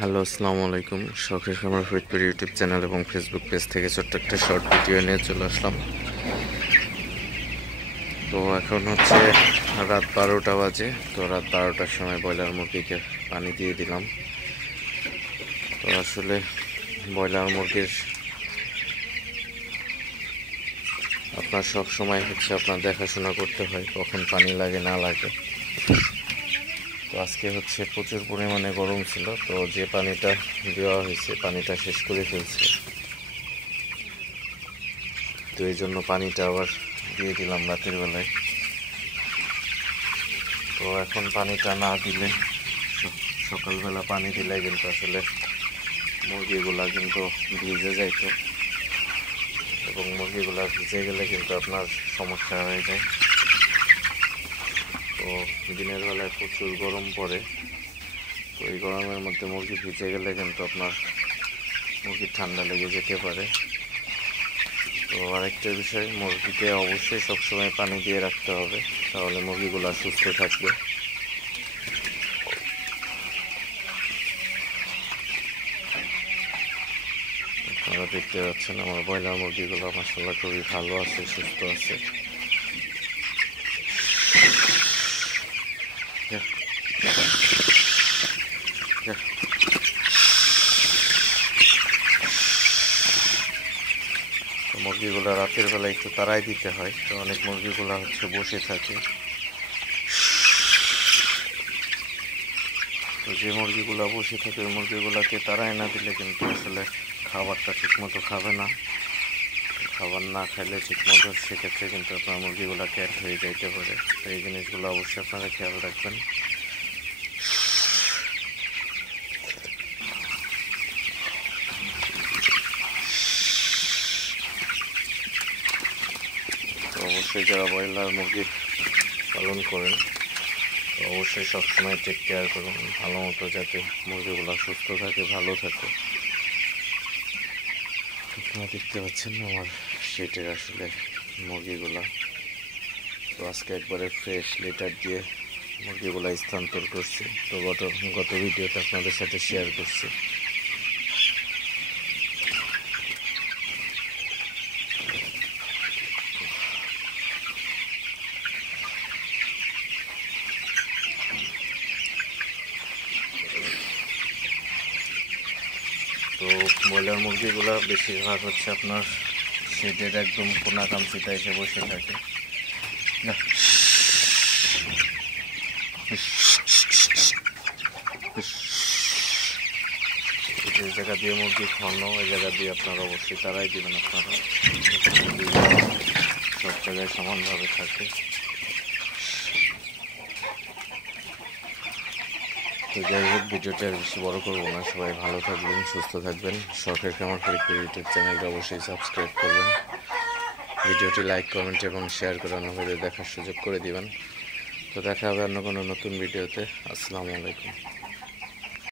Hello, আসসালামু আলাইকুম। শখের খামার ফরিদপুর ইউটিউব চ্যানেল এবং ফেসবুক পেজ থেকে ছোট্ট একটা শর্ট ভিডিও নিয়ে চলে আসলাম। তো এখন হচ্ছে রাত 12টা বাজে। তো রাত 12টার সময় ব্রয়লার মুরগিকে পানি দিয়ে দিলাম। তো আসলে ব্রয়লার মুরগির আপনার সব সময় হচ্ছে আপনার দেখাশোনা করতে হয়, কখন পানি লাগে না লাগে। তো আজকে হচ্ছে প্রচুর পরিমাণে গরম ছিল, তো যে পানিটা দেওয়া হয়েছে পানিটা শেষ করে ফেলছে। তো এই জন্য পানিটা আবার দিয়ে দিলাম রাতের বেলায়। তো এখন পানিটা না দিলে, সকালবেলা পানি দিলে কিন্তু আসলে মুরগিগুলা কিন্তু ভিজে যাইতো, এবং মুরগিগুলা ভিজে গেলে কিন্তু আপনার সমস্যা হয়ে যায়। তো দিনের বেলায় প্রচুর গরম পড়ে, তো এই গরমের মধ্যে মুরগি ভিজে গেলে কিন্তু আপনার মুরগির ঠান্ডা লেগে যেতে পারে। তো আরেকটা বিষয়, মুরগিকে অবশ্যই সবসময় পানি দিয়ে রাখতে হবে, তাহলে মুরগিগুলা সুস্থ থাকবে। আপনারা দেখতে পাচ্ছেন আমার ব্রয়লার মুরগিগুলো মাশাআল্লাহ খুবই ভালো আছে, সুস্থ আছে। তো মুরগিগুলো রাতের বেলা একটু তাড়াই দিতে হয়, তো অনেক মুরগিগুলো হচ্ছে বসে থাকে। তো যে মুরগিগুলো বসে থাকে ওই মুরগিগুলোকে তাড়াই না দিলে কিন্তু আসলে খাবারটা ঠিকমতো খাবে না। খাবার না খাইলে ঠিকমতো সেক্ষেত্রে কিন্তু আপনার মুরগিগুলো ক্যাট হয়ে যাইতে পারে। তো এই জিনিসগুলো অবশ্যই আপনারা খেয়াল রাখবেন। তো অবশ্যই যারা ব্রয়লার মুরগি পালন করেন, তো অবশ্যই সবসময় টেক কেয়ার করুন ভালো মতো, যাতে মুরগিগুলো সুস্থ থাকে, ভালো থাকে। আপনারা দেখতে পাচ্ছেন আমার সেটের আসলে মুরগিগুলা। তো আজকে একবারে ফ্রেশ লিটার দিয়ে মুরগিগুলা স্থানান্তর করছি। তো গত ভিডিওতে আপনাদের সাথে শেয়ার করছি। তো ব্রয়লার মুরগিগুলা বেশিরভাগ হচ্ছে আপনার শেডের একদম কোনা কামচিটা এসে বসে থাকে। যে জায়গা দিয়ে মুরগি খাওয়ানো ওই জায়গা দিয়ে আপনারা অবশ্যই তারাই দেবেন, আপনারা সব জায়গায় সমানভাবে থাকে। তো যাই হোক, ভিডিওটা আর বেশি বড় করবো না। সবাই ভালো থাকবেন, সুস্থ থাকবেন। শখের খামার ফরিদপুর ইউটিউব চ্যানেলটা অবশ্যই সাবস্ক্রাইব করবেন। ভিডিওটি লাইক, কমেন্ট এবং শেয়ার করে অন্যদের দেখার সুযোগ করে দিবেন। তো দেখা হবে অন্য কোনো নতুন ভিডিওতে। আসসালামু আলাইকুম।